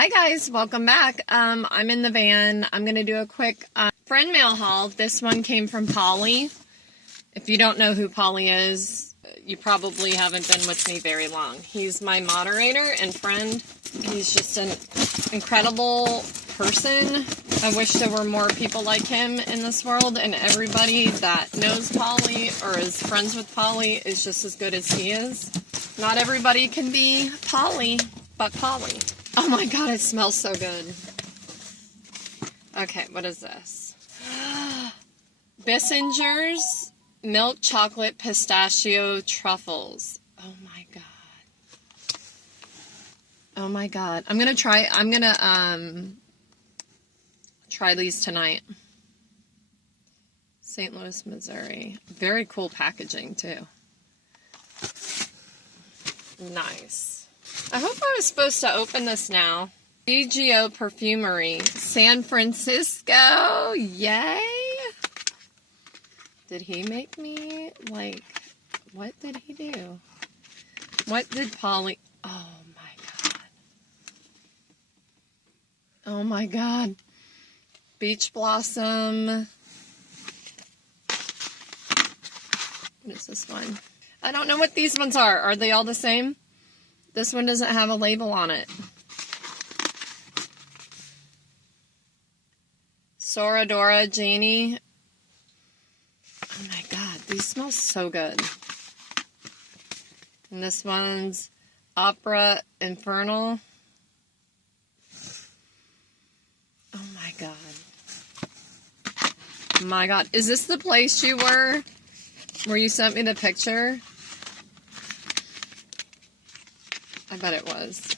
Hi guys, welcome back. I'm in the van. I'm going to do a quick friend mail haul. This one came from Polly. If you don't know who Polly is, you probably haven't been with me very long. He's my moderator and friend. He's just an incredible person. I wish there were more people like him in this world, and everybody that knows Polly or is friends with Polly is just as good as he is. Not everybody can be Polly, but Polly. Oh my god, it smells so good. Okay, what is this? Bissinger's milk chocolate pistachio truffles. Oh my god. Oh my god. I'm gonna try these tonight. St. Louis, Missouri. Very cool packaging too. Nice. I hope I was supposed to open this now. GGO Perfumery, San Francisco. Yay! Did he make me, like, what did he do? What did Polly, oh my god. Oh my god. Beach Blossom. What is this one? I don't know what these ones are. Are they all the same? This one doesn't have a label on it. Soradora Janie. Oh my god, these smell so good. And this one's Opera Infernal. Oh my god. My god. Is this the place you were? Where you sent me the picture? I bet it was.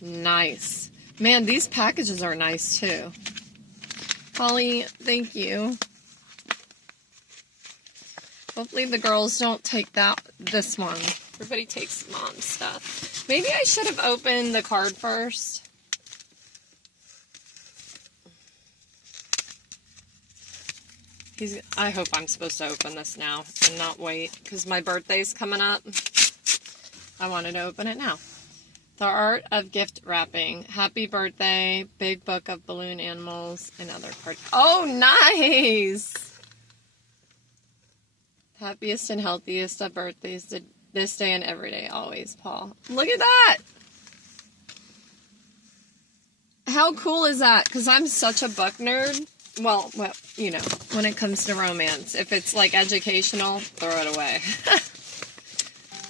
Nice. Man, these packages are nice too. Polly, thank you. Hopefully the girls don't take this one. Everybody takes mom's stuff. Maybe I should have opened the card first. I hope I'm supposed to open this now and not wait, because my birthday's coming up. I wanted to open it now. The Art of Gift Wrapping. Happy birthday. Big book of balloon animals and other cards. Oh, nice! Happiest and healthiest of birthdays this day and every day, always, Paul. Look at that! How cool is that? Because I'm such a book nerd. Well, you know, when it comes to romance. If it's, like, educational, throw it away.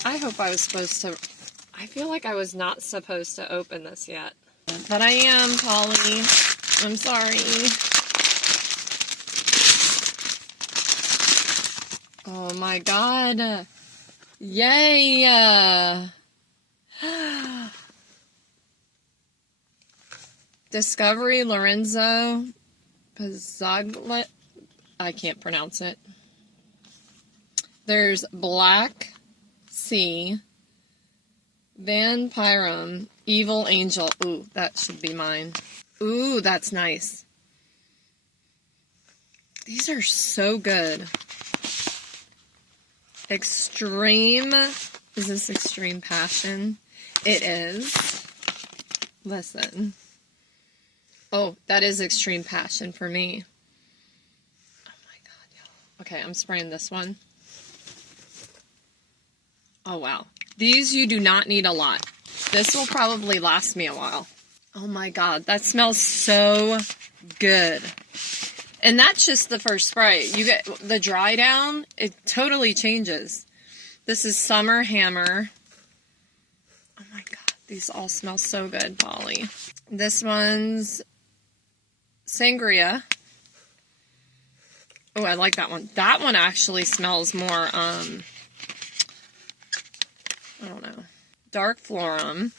I hope I was supposed to... I feel like I was not supposed to open this yet. But I am, Polly. I'm sorry. Oh my god. Yay! Discovery Lorenzo Pizzaglia. I can't pronounce it. There's Black Sea, Vampirum, Evil Angel. Ooh, that should be mine. Ooh, that's nice. These are so good. Extreme. Is this Extreme Passion? It is. Listen. Oh, that is Extreme Passion for me. Oh my god, y'all. Okay, I'm spraying this one. Oh, wow. These you do not need a lot. This will probably last me a while. Oh my god, that smells so good. And that's just the first spray. You get the dry down, it totally changes. This is Summer Hammer. Oh my god, these all smell so good, Polly. This one's Sangria. Oh, I like that one. That one actually smells more, I don't know. Dark Florum.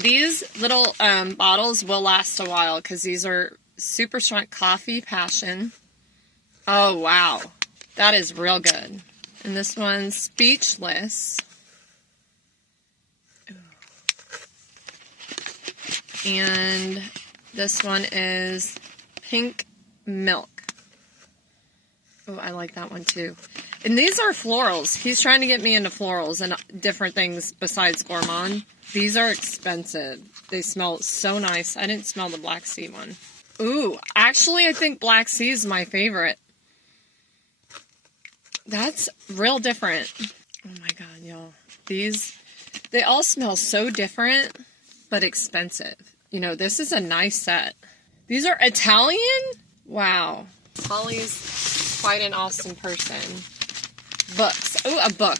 These little bottles will last a while because these are super strong. Coffee Passion. Oh, wow. That is real good. And this one's Speechless. Ooh. And this one is Pink Milk. Oh, I like that one too. And these are florals. He's trying to get me into florals and different things besides gourmand. These are expensive. They smell so nice. I didn't smell the Black Sea one. Ooh, actually, I think Black Sea is my favorite. That's real different. Oh my god, y'all. These, they all smell so different, but expensive. You know, this is a nice set. These are Italian? Wow. Holly's quite an awesome person. Books. Ooh, a book.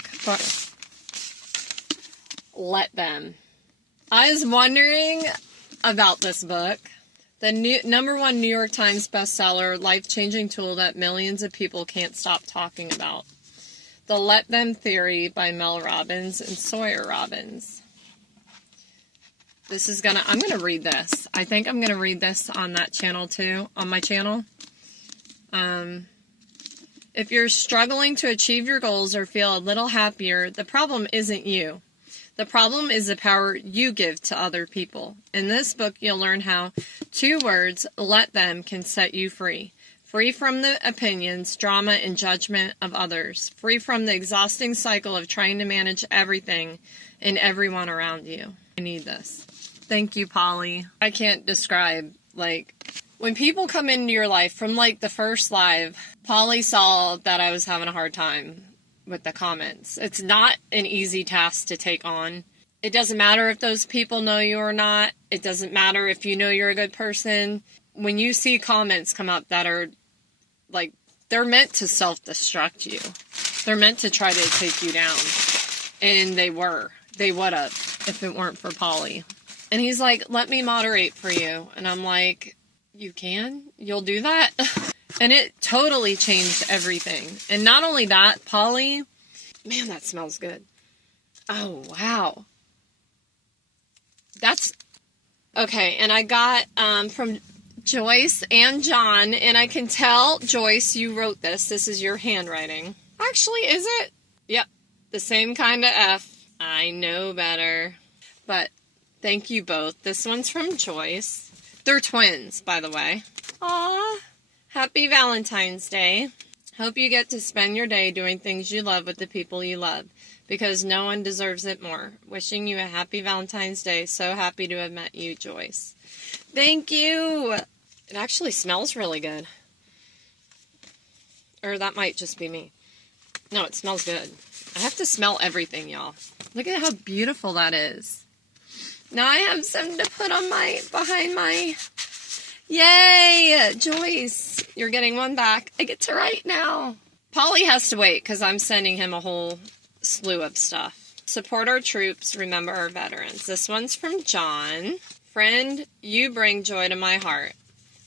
Let Them. I was wondering about this book. The #1 New York Times bestseller, life-changing tool that millions of people can't stop talking about. The Let Them Theory by Mel Robbins and Sawyer Robbins. I'm gonna read this. I think I'm gonna read this on that channel too, on my channel. If you're struggling to achieve your goals or feel a little happier, the problem isn't you. The problem is the power you give to other people. In this book, you'll learn how 2 words, let them, can set you free. Free from the opinions, drama, and judgment of others. Free from the exhausting cycle of trying to manage everything and everyone around you. I need this. Thank you, Polly. I can't describe, when people come into your life, from, the first live, Polly saw that I was having a hard time with the comments. It's not an easy task to take on. It doesn't matter if those people know you or not. It doesn't matter if you know you're a good person. When you see comments come up that are, they're meant to self-destruct you. They're meant to try to take you down. And they were. They would have if it weren't for Polly. And he's like, let me moderate for you. And I'm like, you can? You'll do that? And it totally changed everything. And not only that, Polly, man, that smells good. Oh, wow. That's, okay, and I got from Joyce and John, and I can tell, Joyce, you wrote this. This is your handwriting. Actually, is it? Yep, the same kind of F. I know better. But thank you both. This one's from Joyce. They're twins, by the way. Aww. Happy Valentine's Day. Hope you get to spend your day doing things you love with the people you love, because no one deserves it more. Wishing you a happy Valentine's Day. So happy to have met you, Joyce. Thank you. It actually smells really good. Or that might just be me. No, it smells good. I have to smell everything, y'all. Look at how beautiful that is. Now I have something to put on behind my... Yay! Joyce, you're getting one back. I get to write now. Polly has to wait because I'm sending him a whole slew of stuff. Support our troops, remember our veterans. This one's from John. Friend, you bring joy to my heart.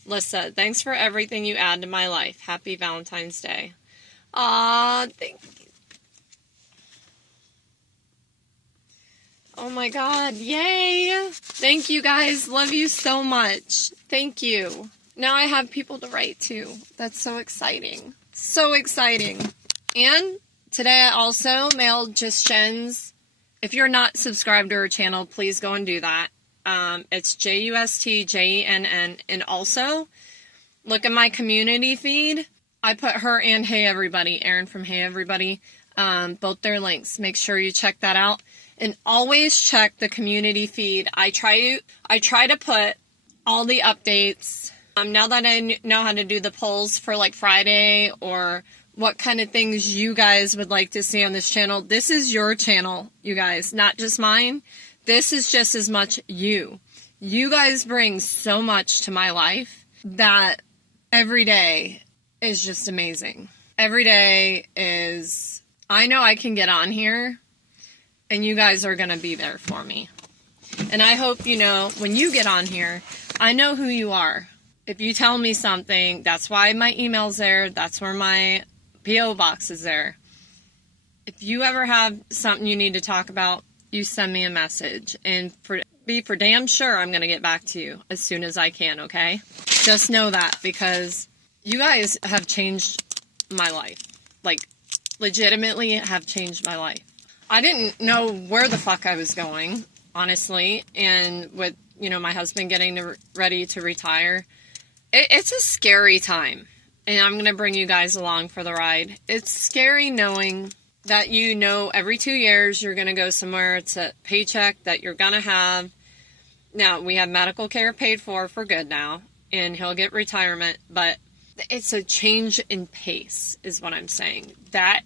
Lissa, thanks for everything you add to my life. Happy Valentine's Day. Aw, thank you. Oh my god, yay! Thank you guys, love you so much. Thank you. Now I have people to write to. That's so exciting. So exciting. And today I also mailed Just Jen's. If you're not subscribed to her channel, please go and do that. It's JUSTJENN. And also, look at my community feed. I put her and Hey Everybody, Erin from Hey Everybody, both their links. Make sure you check that out. And always check the community feed. I try to put all the updates. Now that I know how to do the polls for Friday, or what kind of things you guys would like to see on this channel. This is your channel, you guys, not just mine. This is just as much you. You guys bring so much to my life that every day is just amazing. Every day is, I know I can get on here and you guys are going to be there for me. And I hope, when you get on here, I know who you are. If you tell me something, that's why my email's there. That's where my P.O. box is there. If you ever have something you need to talk about, you send me a message. And be for damn sure I'm going to get back to you as soon as I can, okay? Just know that, because you guys have changed my life. Legitimately have changed my life. I didn't know where the fuck I was going, honestly. And with, my husband getting ready to retire, it's a scary time. And I'm going to bring you guys along for the ride. It's scary knowing that you know every 2 years you're going to go somewhere. It's a paycheck that you're going to have. Now, we have medical care paid for good now, and he'll get retirement, but it's a change in pace is what I'm saying. That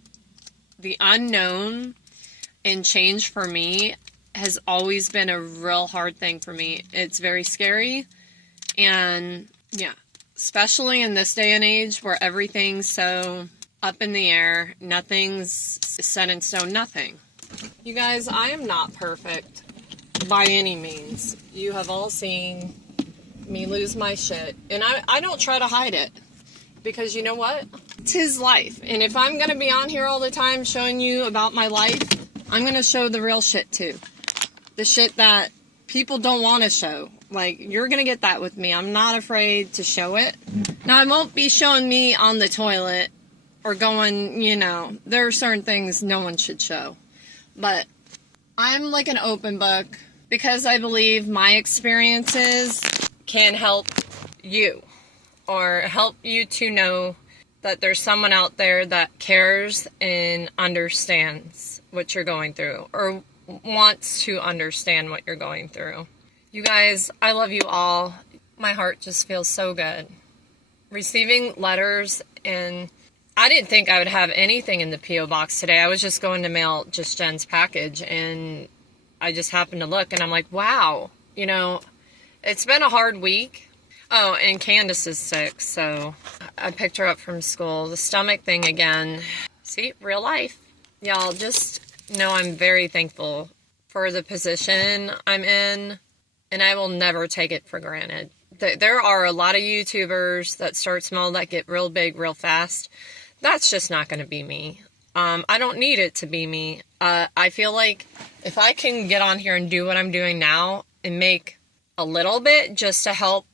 the unknown and change for me has always been a real hard thing for me. It's very scary, and yeah, especially in this day and age where everything's so up in the air, nothing's set in stone, nothing. You guys, I am not perfect by any means. You have all seen me lose my shit, and I don't try to hide it, because you know what? It's his life, and if I'm going to be on here all the time showing you about my life, I'm going to show the real shit too. The shit that people don't want to show. Like, you're going to get that with me. I'm not afraid to show it. Now, I won't be showing me on the toilet or going, you know, there are certain things no one should show. But I'm like an open book because I believe my experiences can help you, or help you to know that there's someone out there that cares and understands what you're going through, or wants to understand what you're going through. You guys, I love you all. My heart just feels so good. Receiving letters, and I didn't think I would have anything in the P.O. box today. I was just going to mail just Jen's package, and I just happened to look, and I'm like, wow, you know, it's been a hard week. Oh, and Candace is sick, so I picked her up from school. The stomach thing again. See, real life. Y'all, just know I'm very thankful for the position I'm in, and I will never take it for granted. There are a lot of YouTubers that start small that get real big real fast. That's just not going to be me. I don't need it to be me. I feel like if I can get on here and do what I'm doing now and make a little bit just to help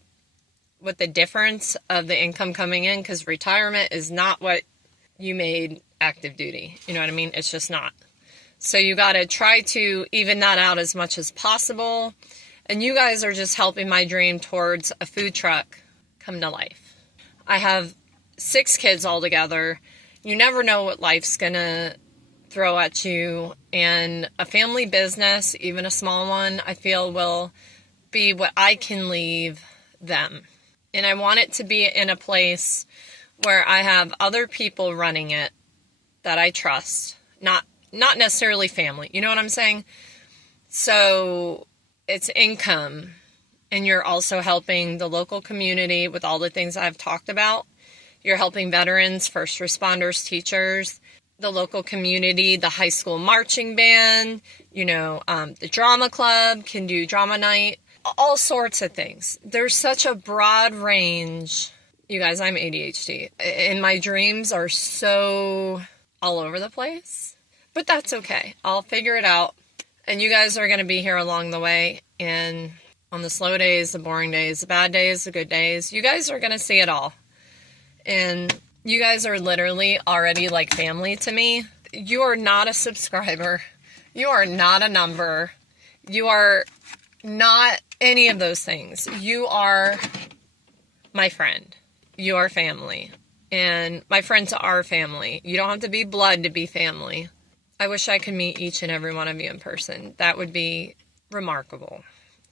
with the difference of the income coming in, because retirement is not what you made active duty. You know what I mean? It's just not. So you got to try to even that out as much as possible. And you guys are just helping my dream towards a food truck come to life. I have 6 kids altogether. You never know what life's going to throw at you. And a family business, even a small one, I feel will be what I can leave them. And I want it to be in a place where I have other people running it that I trust. Not necessarily family. You know what I'm saying? So it's income. And you're also helping the local community with all the things I've talked about. You're helping veterans, first responders, teachers, the local community, the high school marching band, you know, the drama club can do drama night, all sorts of things. There's such a broad range. You guys, I'm ADHD, and my dreams are so all over the place, but that's okay. I'll figure it out, and you guys are going to be here along the way, and on the slow days, the boring days, the bad days, the good days, you guys are going to see it all. And you guys are literally already like family to me. You are not a subscriber. You are not a number. You are not any of those things. You are my friend. You are family. And my friends are family. You don't have to be blood to be family. I wish I could meet each and every one of you in person. That would be remarkable.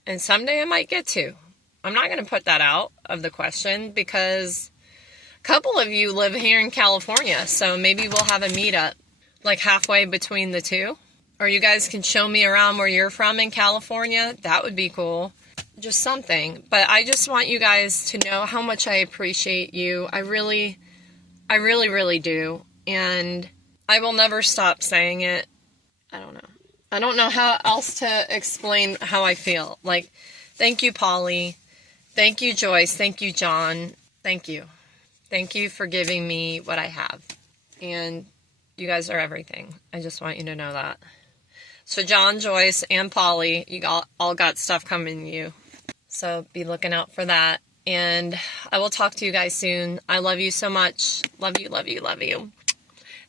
And someday I might get to. I'm not going to put that out of the question because a couple of you live here in California, so maybe we'll have a meetup like halfway between the two. Or you guys can show me around where you're from in California. That would be cool. Just something. But I just want you guys to know how much I appreciate you. I really, really do. And I will never stop saying it. I don't know. I don't know how else to explain how I feel. Like, thank you, Polly. Thank you, Joyce. Thank you, John. Thank you. Thank you for giving me what I have. And you guys are everything. I just want you to know that. So John, Joyce, and Polly, you all got stuff coming to you. So be looking out for that. And I will talk to you guys soon. I love you so much. Love you, love you, love you.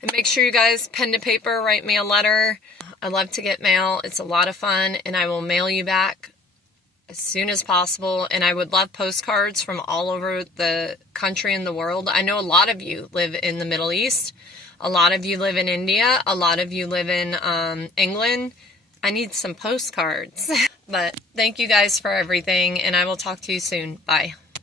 And make sure you guys, pen to paper, write me a letter. I love to get mail. It's a lot of fun. And I will mail you back as soon as possible. And I would love postcards from all over the country and the world. I know a lot of you live in the Middle East. A lot of you live in India. A lot of you live in England. I need some postcards. But thank you guys for everything, and I will talk to you soon. Bye.